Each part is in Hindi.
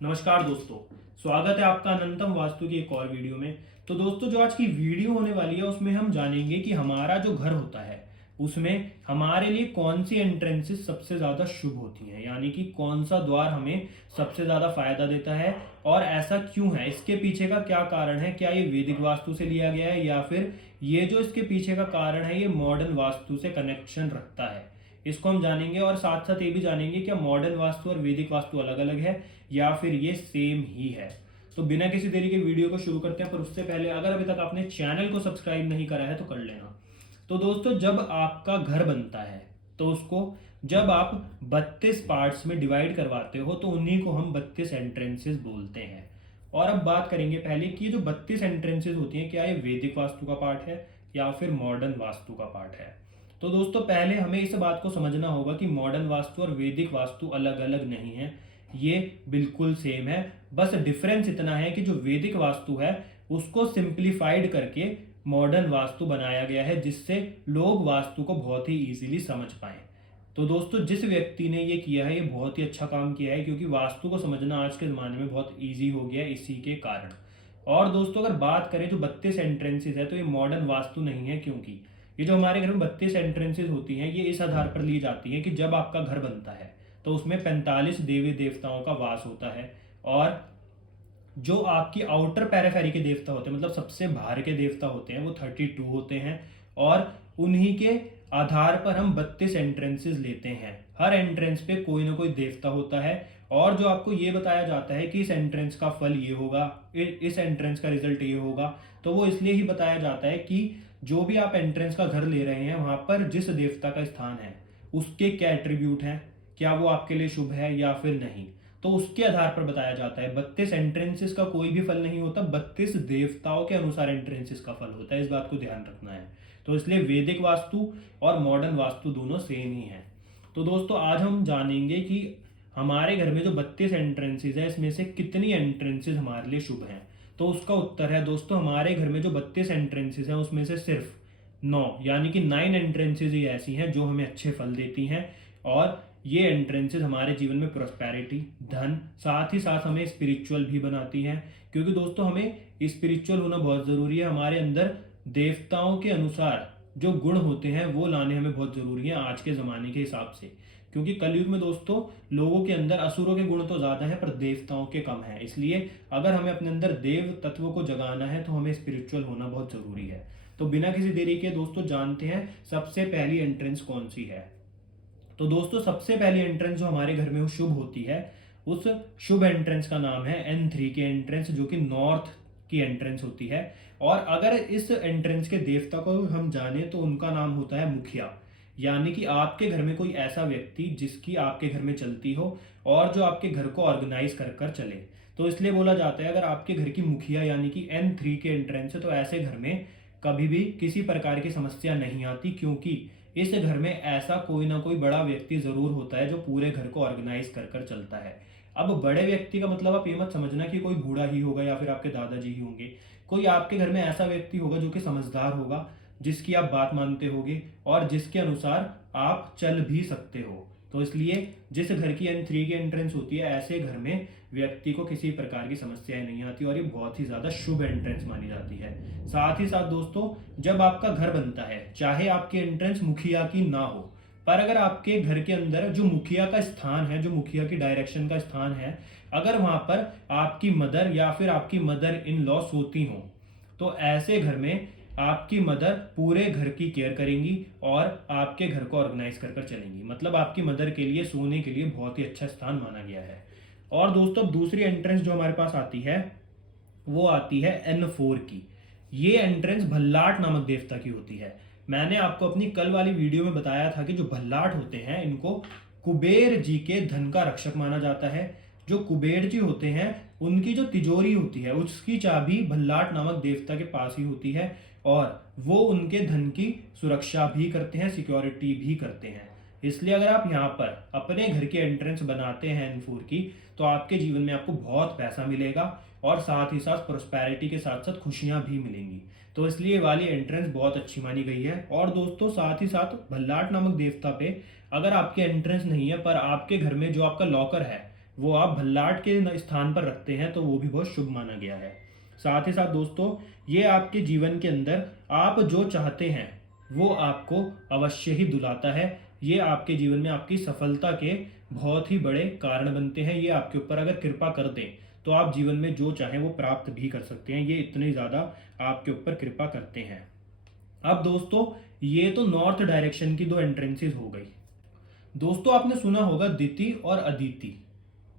नमस्कार दोस्तों। स्वागत है आपका अनंतम वास्तु की एक और वीडियो में। तो दोस्तों, जो आज की वीडियो होने वाली है उसमें हम जानेंगे कि हमारा जो घर होता है उसमें हमारे लिए कौन सी एंट्रेंसेस सबसे ज़्यादा शुभ होती हैं, यानी कि कौन सा द्वार हमें सबसे ज़्यादा फायदा देता है और ऐसा क्यों है, इसके पीछे का क्या कारण है। क्या ये वैदिक वास्तु से लिया गया है या फिर ये जो इसके पीछे का कारण है ये मॉडर्न वास्तु से कनेक्शन रखता है, इसको हम जानेंगे। और साथ साथ ये भी जानेंगे क्या मॉडर्न वास्तु और वैदिक वास्तु अलग अलग है या फिर ये सेम ही है। तो बिना किसी देरी के वीडियो को शुरू करते हैं, पर उससे पहले अगर अभी तक आपने चैनल को सब्सक्राइब नहीं करा है तो कर लेना। तो दोस्तों, जब आपका घर बनता है तो उसको जब आप 32 पार्ट्स में डिवाइड करवाते हो तो उन्हीं को हम 32 एंट्रेंसेस बोलते हैं। और अब बात करेंगे पहले कि ये जो 32 एंट्रेंसेस होती हैं क्या ये वैदिक वास्तु का पार्ट है या फिर मॉडर्न वास्तु का पार्ट है। तो दोस्तों, पहले हमें इस बात को समझना होगा कि मॉडर्न वास्तु और वैदिक वास्तु अलग अलग नहीं है, ये बिल्कुल सेम है। बस डिफरेंस इतना है कि जो वैदिक वास्तु है उसको सिंप्लीफाइड करके मॉडर्न वास्तु बनाया गया है, जिससे लोग वास्तु को बहुत ही इजीली समझ पाए। तो दोस्तों, जिस व्यक्ति ने ये किया है ये बहुत ही अच्छा काम किया है, क्योंकि वास्तु को समझना आज के ज़माने में बहुत ईजी हो गया है इसी के कारण। और दोस्तों, अगर बात करें जो 32 एंट्रेंसेज है तो ये मॉडर्न वास्तु नहीं है, क्योंकि ये जो हमारे घर में 32 एंट्रेंसेज होती हैं ये इस आधार पर ली जाती हैं कि जब आपका घर बनता है तो उसमें 45 देवी देवताओं का वास होता है। और जो आपकी आउटर पैराफेरी के देवता होते हैं, मतलब सबसे बाहर के देवता होते हैं, वो 32 होते हैं। और उन्हीं के आधार पर हम 32 एंट्रेंसेस लेते हैं। हर एंट्रेंस पे कोई ना कोई देवता होता है और जो आपको ये बताया जाता है कि इस एंट्रेंस का फल ये होगा, इस एंट्रेंस का रिजल्ट ये होगा, तो वो इसलिए ही बताया जाता है कि जो भी आप एंट्रेंस का घर ले रहे हैं वहां पर जिस देवता का स्थान है उसके क्या एट्रीब्यूट हैं, क्या वो आपके लिए शुभ है या फिर नहीं, तो उसके आधार पर बताया जाता है। 32 एंट्रेंसेस का कोई भी फल नहीं होता, 32 देवताओं के अनुसार एंट्रेंसेस का फल होता है, इस बात को ध्यान रखना है। तो इसलिए वैदिक वास्तु और मॉडर्न वास्तु दोनों सेम ही हैं। तो दोस्तों, आज हम जानेंगे कि हमारे घर में जो 32 एंट्रेंसेस है इसमें से कितनी एंट्रेंसेस हमारे लिए शुभ हैं। तो उसका उत्तर है दोस्तों, हमारे घर में जो 32 एंट्रेंसेस हैं उसमें से सिर्फ 9 यानी कि 9 एंट्रेंसेस ही ऐसी हैं जो हमें अच्छे फल देती हैं। और ये एंट्रेंसेस हमारे जीवन में प्रोस्पेरिटी, धन, साथ ही साथ हमें स्पिरिचुअल भी बनाती हैं, क्योंकि दोस्तों हमें स्पिरिचुअल होना बहुत ज़रूरी है। हमारे अंदर देवताओं के अनुसार जो गुण होते हैं वो लाने हमें बहुत ज़रूरी है आज के ज़माने के हिसाब से, क्योंकि कलयुग में दोस्तों लोगों के अंदर असुरों के गुण तो ज़्यादा है पर देवताओं के कम है। इसलिए अगर हमें अपने अंदर देव तत्व को जगाना है तो हमें स्पिरिचुअल होना बहुत ज़रूरी है। तो बिना किसी देरी के दोस्तों जानते हैं सबसे पहली एंट्रेंस कौन सी है। तो दोस्तों, सबसे पहली एंट्रेंस जो हमारे घर में वो शुभ होती है, उस शुभ एंट्रेंस का नाम है N3 की एंट्रेंस, जो कि नॉर्थ की एंट्रेंस होती है। और अगर इस एंट्रेंस के देवता को हम जाने तो उनका नाम होता है मुखिया, यानी कि आपके घर में कोई ऐसा व्यक्ति जिसकी आपके घर में चलती हो और जो आपके घर को ऑर्गेनाइज कर कर चले। तो इसलिए बोला जाता है अगर आपके घर की मुखिया यानी कि N3 के एंट्रेंस है तो ऐसे घर में कभी भी किसी प्रकार की समस्या नहीं आती, क्योंकि इस घर में ऐसा कोई ना कोई बड़ा व्यक्ति जरूर होता है जो पूरे घर को ऑर्गेनाइज कर कर चलता है। अब बड़े व्यक्ति का मतलब आप ये मत समझना कि कोई बूढ़ा ही होगा या फिर आपके दादाजी ही होंगे। कोई आपके घर में ऐसा व्यक्ति होगा जो कि समझदार होगा, जिसकी आप बात मानते होगे और जिसके अनुसार आप चल भी सकते हो। तो इसलिए जिस घर की N3 की एंट्रेंस होती है ऐसे घर में व्यक्ति को किसी प्रकार की समस्याएं नहीं आती और ये बहुत ही ज़्यादा शुभ एंट्रेंस मानी जाती है। साथ ही साथ दोस्तों, जब आपका घर बनता है चाहे आपकी एंट्रेंस मुखिया की ना हो, पर अगर आपके घर के अंदर जो मुखिया का स्थान है, जो मुखिया की डायरेक्शन का स्थान है, अगर वहां पर आपकी मदर या फिर आपकी मदर इन लॉ सोती हो तो ऐसे घर में आपकी मदर पूरे घर की केयर करेंगी और आपके घर को ऑर्गेनाइज कर कर चलेंगी। मतलब आपकी मदर के लिए सोने के लिए बहुत ही अच्छा स्थान माना गया है। और दोस्तों, दूसरी एंट्रेंस जो हमारे पास आती है वो आती है N4 की। ये एंट्रेंस भल्लाट नामक देवता की होती है। मैंने आपको अपनी कल वाली वीडियो में बताया था कि जो भल्लाट होते हैं इनको कुबेर जी के धन का रक्षक माना जाता है। जो कुबेर जी होते हैं उनकी जो तिजोरी होती है उसकी चाबी भल्लाट नामक देवता के पास ही होती है और वो उनके धन की सुरक्षा भी करते हैं, सिक्योरिटी भी करते हैं। इसलिए अगर आप यहाँ पर अपने घर की एंट्रेंस बनाते हैं N4 की तो आपके जीवन में आपको बहुत पैसा मिलेगा और साथ ही साथ प्रोस्पेरिटी के साथ साथ खुशियां भी मिलेंगी। तो इसलिए वाली एंट्रेंस बहुत अच्छी मानी गई है। और दोस्तों, साथ ही साथ भल्लाट नामक देवता पे अगर आपकी एंट्रेंस नहीं है पर आपके घर में जो आपका लॉकर है वो आप भल्लाट के स्थान पर रखते हैं तो वो भी बहुत शुभ माना गया है। साथ ही साथ दोस्तों, ये आपके जीवन के अंदर आप जो चाहते हैं वो आपको अवश्य ही दिलाता है। ये आपके जीवन में आपकी सफलता के बहुत ही बड़े कारण बनते हैं। ये आपके ऊपर अगर कृपा कर दें तो आप जीवन में जो चाहें वो प्राप्त भी कर सकते हैं। ये इतने ज़्यादा आपके ऊपर कृपा करते हैं। अब दोस्तों, ये तो नॉर्थ डायरेक्शन की दो एंट्रेंसेस हो गई। दोस्तों, आपने सुना होगा दिति और अदिति,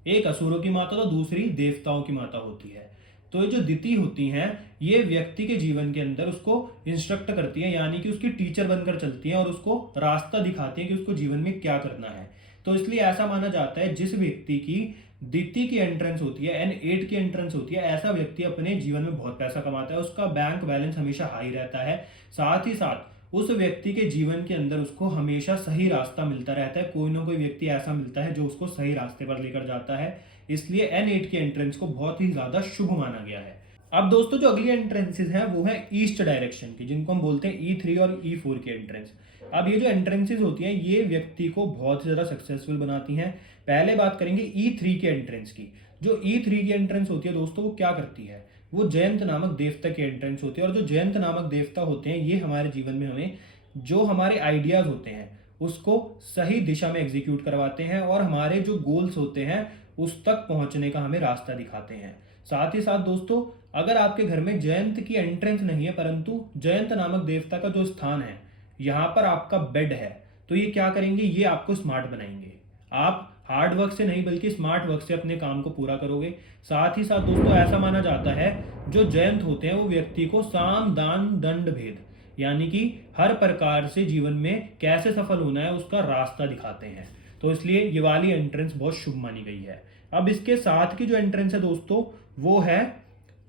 एक असुरों की माता तो दूसरी देवताओं की माता होती है। तो ये जो दिति होती हैं, ये व्यक्ति के जीवन के अंदर उसको इंस्ट्रक्ट करती है, यानी कि उसकी टीचर बनकर चलती हैं और उसको रास्ता दिखाती हैं कि उसको जीवन में क्या करना है। तो इसलिए ऐसा माना जाता है जिस व्यक्ति की दिति की एंट्रेंस होती है, N8 की एंट्रेंस होती है, ऐसा व्यक्ति अपने जीवन में बहुत पैसा कमाता है, उसका बैंक बैलेंस हमेशा हाई रहता है। साथ ही साथ उस व्यक्ति के जीवन के अंदर उसको हमेशा सही रास्ता मिलता रहता है। कोई ना कोई व्यक्ति ऐसा मिलता है जो उसको सही रास्ते पर लेकर जाता है। इसलिए N8 की एंट्रेंस को बहुत ही ज्यादा शुभ माना गया है। अब दोस्तों, जो अगली एंट्रेंसेस हैं वो है ईस्ट डायरेक्शन की, जिनको हम बोलते हैं E3 और E4 की एंट्रेंस। अब ये जो एंट्रेंसेस होती हैं ये व्यक्ति को बहुत ज़्यादा सक्सेसफुल बनाती हैं। पहले बात करेंगे E3 की एंट्रेंस की। जो E3 की एंट्रेंस होती है दोस्तों, वो क्या करती है, वो जयंत नामक देवता की एंट्रेंस होती है। और जो जयंत नामक देवता होते हैं ये हमारे जीवन में हमें जो हमारे आइडियाज़ होते हैं उसको सही दिशा में एग्जीक्यूट करवाते हैं और हमारे जो गोल्स होते हैं उस तक पहुंचने का हमें रास्ता दिखाते हैं। साथ ही साथ दोस्तों, अगर आपके घर में जयंत की एंट्रेंस नहीं है परंतु जयंत नामक देवता का जो स्थान है यहाँ पर आपका बेड है, तो ये क्या करेंगे, ये आपको स्मार्ट बनाएंगे। आप हार्ड वर्क से नहीं बल्कि स्मार्ट वर्क से अपने काम को पूरा करोगे। साथ ही साथ दोस्तों, ऐसा माना जाता है जो जयंत होते हैं वो व्यक्ति को साम दान दंड भेद, यानी कि हर प्रकार से जीवन में कैसे सफल होना है उसका रास्ता दिखाते हैं। तो इसलिए ये वाली एंट्रेंस बहुत शुभ मानी गई है। अब इसके साथ की जो एंट्रेंस है दोस्तों वो है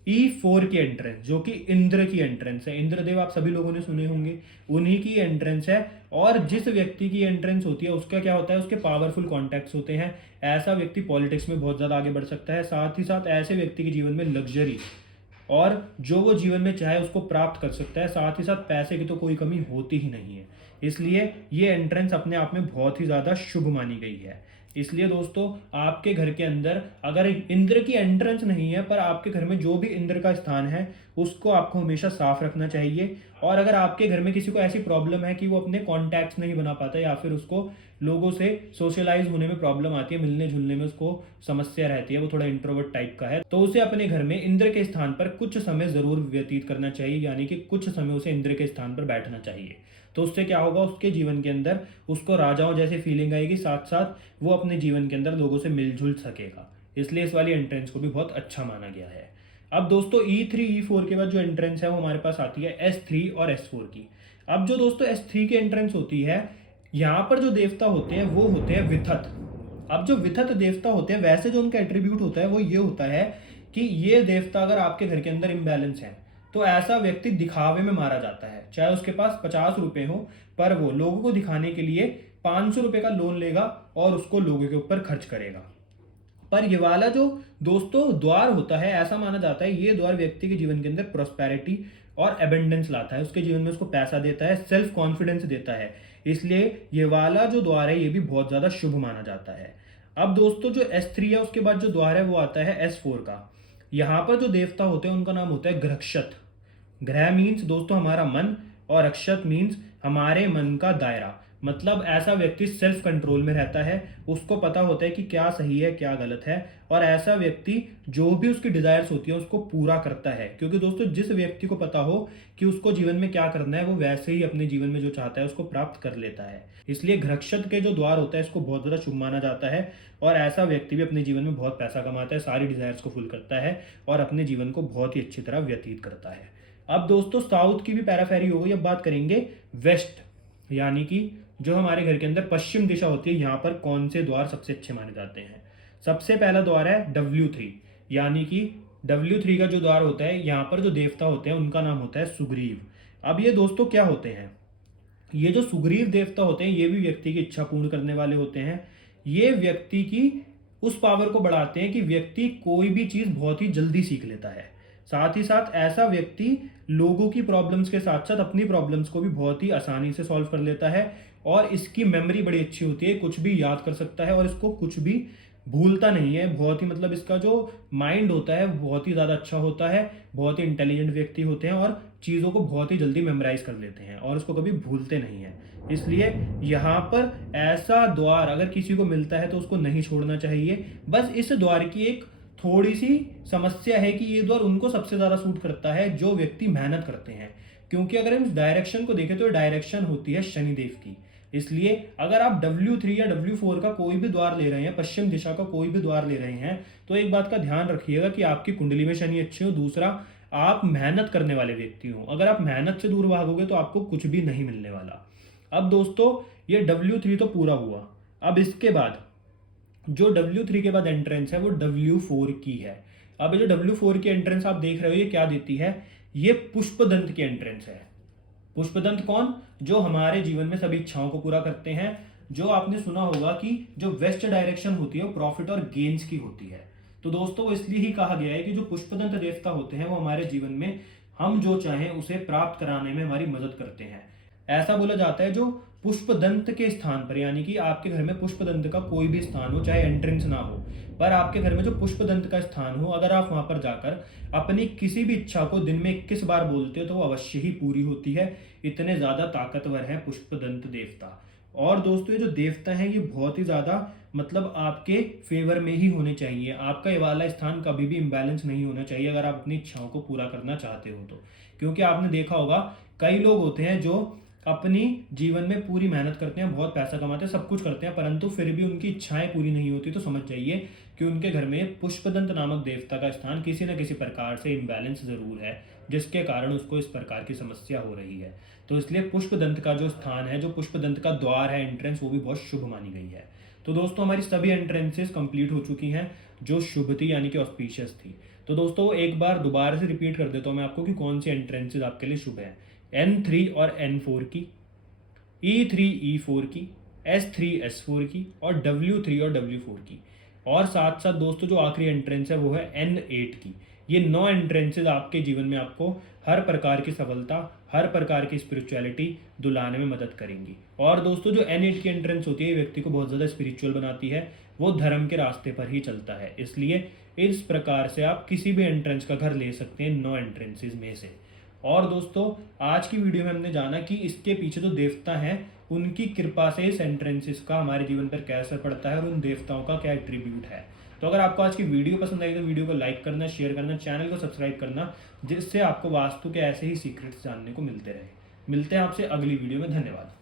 E4 की एंट्रेंस, जो कि इंद्र की एंट्रेंस है। इंद्रदेव आप सभी लोगों ने सुने होंगे, उन्हीं की एंट्रेंस है। और जिस व्यक्ति की एंट्रेंस होती है उसका क्या होता है, उसके पावरफुल कॉन्टैक्ट्स होते हैं। ऐसा व्यक्ति पॉलिटिक्स में बहुत ज़्यादा आगे बढ़ सकता है। साथ ही साथ ऐसे व्यक्ति के जीवन में लग्जरी और जो वो जीवन में चाहे उसको प्राप्त कर सकता है। साथ ही साथ पैसे की तो कोई कमी होती ही नहीं है। इसलिए ये एंट्रेंस अपने आप में बहुत ही ज़्यादा शुभ मानी गई है। इसलिए दोस्तों, आपके घर के अंदर अगर इंद्र की एंट्रेंस नहीं है पर आपके घर में जो भी इंद्र का स्थान है उसको आपको हमेशा साफ रखना चाहिए। और अगर आपके घर में किसी को ऐसी प्रॉब्लम है कि वो अपने कॉन्टैक्ट्स नहीं बना पाता या फिर उसको लोगों से सोशलाइज होने में प्रॉब्लम आती है, मिलने जुलने में उसको समस्या रहती है, वो थोड़ा इंट्रोवर्ट टाइप का है, तो उसे अपने घर में इंद्र के स्थान पर कुछ समय जरूर व्यतीत करना चाहिए, यानी कि कुछ समय उसे इंद्र के स्थान पर बैठना चाहिए। तो उससे क्या होगा, उसके जीवन के अंदर उसको राजाओं जैसे फीलिंग आएगी, साथ साथ वो अपने जीवन के अंदर लोगों से मिलजुल सकेगा। इसलिए इस वाली एंट्रेंस को भी बहुत अच्छा माना गया है। अब दोस्तों, E3 E4 के बाद जो एंट्रेंस है वो हमारे पास आती है S3 और S4 की। अब जो दोस्तों S3 की एंट्रेंस होती है, यहाँ पर जो देवता होते हैं वो होते हैं विथत। अब जो विथत देवता होते हैं, वैसे जो उनका एट्रीब्यूट होता है वो ये होता है कि ये देवता अगर आपके घर के अंदर इम्बैलेंस है तो ऐसा व्यक्ति दिखावे में मारा जाता है। चाहे उसके पास 50 रुपए हो पर वो लोगों को दिखाने के लिए 500 रुपए का लोन लेगा और उसको लोगों के ऊपर खर्च करेगा। पर ये वाला जो दोस्तों द्वार होता है, ऐसा माना जाता है ये द्वार व्यक्ति के जीवन के अंदर प्रोस्पेरिटी और एबेंडेंस लाता है। उसके जीवन में उसको पैसा देता है, सेल्फ कॉन्फिडेंस देता है। इसलिए ये वाला जो द्वार है ये भी बहुत ज्यादा शुभ माना जाता है। अब दोस्तों, जो S3 है उसके बाद जो द्वार है वो आता है S4 का। यहाँ पर जो देवता होते हैं उनका नाम होता है ग्रक्षत। ग्रह मीन्स दोस्तों हमारा मन और अक्षत मीन्स हमारे मन का दायरा। मतलब ऐसा व्यक्ति सेल्फ कंट्रोल में रहता है, उसको पता होता है कि क्या सही है क्या गलत है, और ऐसा व्यक्ति जो भी उसकी डिजायर्स होती है उसको पूरा करता है। क्योंकि दोस्तों, जिस व्यक्ति को पता हो कि उसको जीवन में क्या करना है वो वैसे ही अपने जीवन में जो चाहता है उसको प्राप्त कर लेता है। इसलिए ग्रक्षत के जो द्वार होता है इसको बहुत ज्यादा शुभ माना जाता है। और ऐसा व्यक्ति भी अपने जीवन में बहुत पैसा कमाता है, सारी डिजायर्स को फुल करता है और अपने जीवन को बहुत ही अच्छी तरह व्यतीत करता है। अब दोस्तों, साउथ की भी पैराफेरी हो गई। अब बात करेंगे वेस्ट, यानी कि जो हमारे घर के अंदर पश्चिम दिशा होती है, यहाँ पर कौन से द्वार सबसे अच्छे माने जाते हैं। सबसे पहला द्वार है W3, यानी कि W3 का जो द्वार होता है, यहाँ पर जो देवता होते हैं उनका नाम होता है सुग्रीव। अब ये दोस्तों क्या होते हैं, ये जो सुग्रीव देवता होते हैं ये भी व्यक्ति की इच्छा पूर्ण करने वाले होते हैं। ये व्यक्ति की उस पावर को बढ़ाते हैं कि व्यक्ति कोई भी चीज बहुत ही जल्दी सीख लेता है। साथ ही साथ ऐसा व्यक्ति लोगों की प्रॉब्लम्स के साथ साथ अपनी प्रॉब्लम्स को भी बहुत ही आसानी से सॉल्व कर लेता है। और इसकी मेमोरी बड़ी अच्छी होती है, कुछ भी याद कर सकता है और इसको कुछ भी भूलता नहीं है, बहुत ही मतलब इसका जो माइंड होता है बहुत ही ज़्यादा अच्छा होता है, बहुत ही इंटेलिजेंट व्यक्ति होते हैं और चीज़ों को बहुत ही जल्दी मेमोराइज कर लेते हैं और उसको कभी भूलते नहीं हैं। इसलिए यहाँ पर ऐसा द्वार अगर किसी को मिलता है तो उसको नहीं छोड़ना चाहिए। बस इस द्वार की एक थोड़ी सी समस्या है कि ये द्वार उनको सबसे ज़्यादा सूट करता है जो व्यक्ति मेहनत करते हैं, क्योंकि अगर हम इस डायरेक्शन को देखें तो डायरेक्शन होती है शनिदेव की। इसलिए अगर आप W3 या W4 का कोई भी द्वार ले रहे हैं, पश्चिम दिशा का कोई भी द्वार ले रहे हैं, तो एक बात का ध्यान रखिएगा कि आपकी कुंडली में शनि अच्छे हो, दूसरा आप मेहनत करने वाले व्यक्ति हो। अगर आप मेहनत से दूर भागोगे तो आपको कुछ भी नहीं मिलने वाला। अब दोस्तों ये W3 तो पूरा हुआ। अब इसके बाद जो W3 के बाद एंट्रेंस है वो W4 की है। अब ये जो W4 की एंट्रेंस आप देख रहे हो ये क्या देती है, ये पुष्पदंत की एंट्रेंस है। पुष्पदंत कौन, जो हमारे जीवन में सभी इच्छाओं को पूरा करते हैं। जो आपने सुना होगा कि जो वेस्ट डायरेक्शन होती है वो प्रॉफिट और गेन्स की होती है। तो दोस्तों वो इसलिए ही कहा गया है कि जो पुष्पदंत देवता होते हैं वो हमारे जीवन में हम जो चाहें उसे प्राप्त कराने में हमारी मदद करते हैं। ऐसा बोला जाता है जो पुष्पदंत के स्थान पर, यानी कि आपके घर में पुष्पदंत का कोई भी स्थान हो, चाहे एंट्रेंस ना हो, पर आपके घर में जो पुष्पदंत का स्थान हो, अगर आप वहां पर जाकर अपनी किसी भी इच्छा को दिन में 21 बार बोलते हो तो वो अवश्य ही पूरी होती है। इतने ज़्यादा ताकतवर है पुष्पदंत देवता। और दोस्तों ये जो देवता हैं ये बहुत ही ज़्यादा मतलब आपके फेवर में ही होने चाहिए। आपका ये वाला स्थान कभी भी इम्बैलेंस नहीं होना चाहिए अगर आप अपनी इच्छाओं को पूरा करना चाहते हो तो। क्योंकि आपने देखा होगा कई लोग होते हैं जो अपनी जीवन में पूरी मेहनत करते हैं, बहुत पैसा कमाते हैं, सब कुछ करते हैं, परंतु फिर भी उनकी इच्छाएं पूरी नहीं होती। तो समझ जाइए कि उनके घर में पुष्पदंत नामक देवता का स्थान किसी न किसी प्रकार से इम्बैलेंस जरूर है, जिसके कारण उसको इस प्रकार की समस्या हो रही है। तो इसलिए पुष्पदंत का जो स्थान है, जो पुष्पदंत का द्वार है, एंट्रेंस, वो भी बहुत शुभ मानी गई है। तो दोस्तों हमारी सभी एंट्रेंसेस कंप्लीट हो चुकी हैं जो शुभ थी, यानी कि ऑस्पिशियस थी। तो दोस्तों एक बार दोबारा से रिपीट कर देता हूँ मैं आपको कि कौन सी एंट्रेंसेज आपके लिए शुभ है। N3 और N4 की, E3 E4 की, S3 S4 की और W3 और W4 की। और साथ साथ दोस्तों जो आखिरी एंट्रेंस है वो है N8 की। ये 9 एंट्रेंसेज आपके जीवन में आपको हर प्रकार की सफलता, हर प्रकार की स्पिरिचुअलिटी दिलाने में मदद करेंगी। और दोस्तों जो N8 की एंट्रेंस होती है ये व्यक्ति को बहुत ज़्यादा स्पिरिचुअल बनाती है, वो धर्म के रास्ते पर ही चलता है। इसलिए इस प्रकार से आप किसी भी एंट्रेंस का घर ले सकते हैं 9 एंट्रेंसेज में से। और दोस्तों आज की वीडियो में हमने जाना कि इसके पीछे जो देवता हैं उनकी कृपा से इस एंट्रेंसेस का हमारे जीवन पर क्या असर पड़ता है और उन देवताओं का क्या एट्रीब्यूट है। तो अगर आपको आज की वीडियो पसंद आई तो वीडियो को लाइक करना, शेयर करना, चैनल को सब्सक्राइब करना, जिससे आपको वास्तु के ऐसे ही सीक्रेट्स जानने को मिलते रहे। मिलते हैं आपसे अगली वीडियो में। धन्यवाद।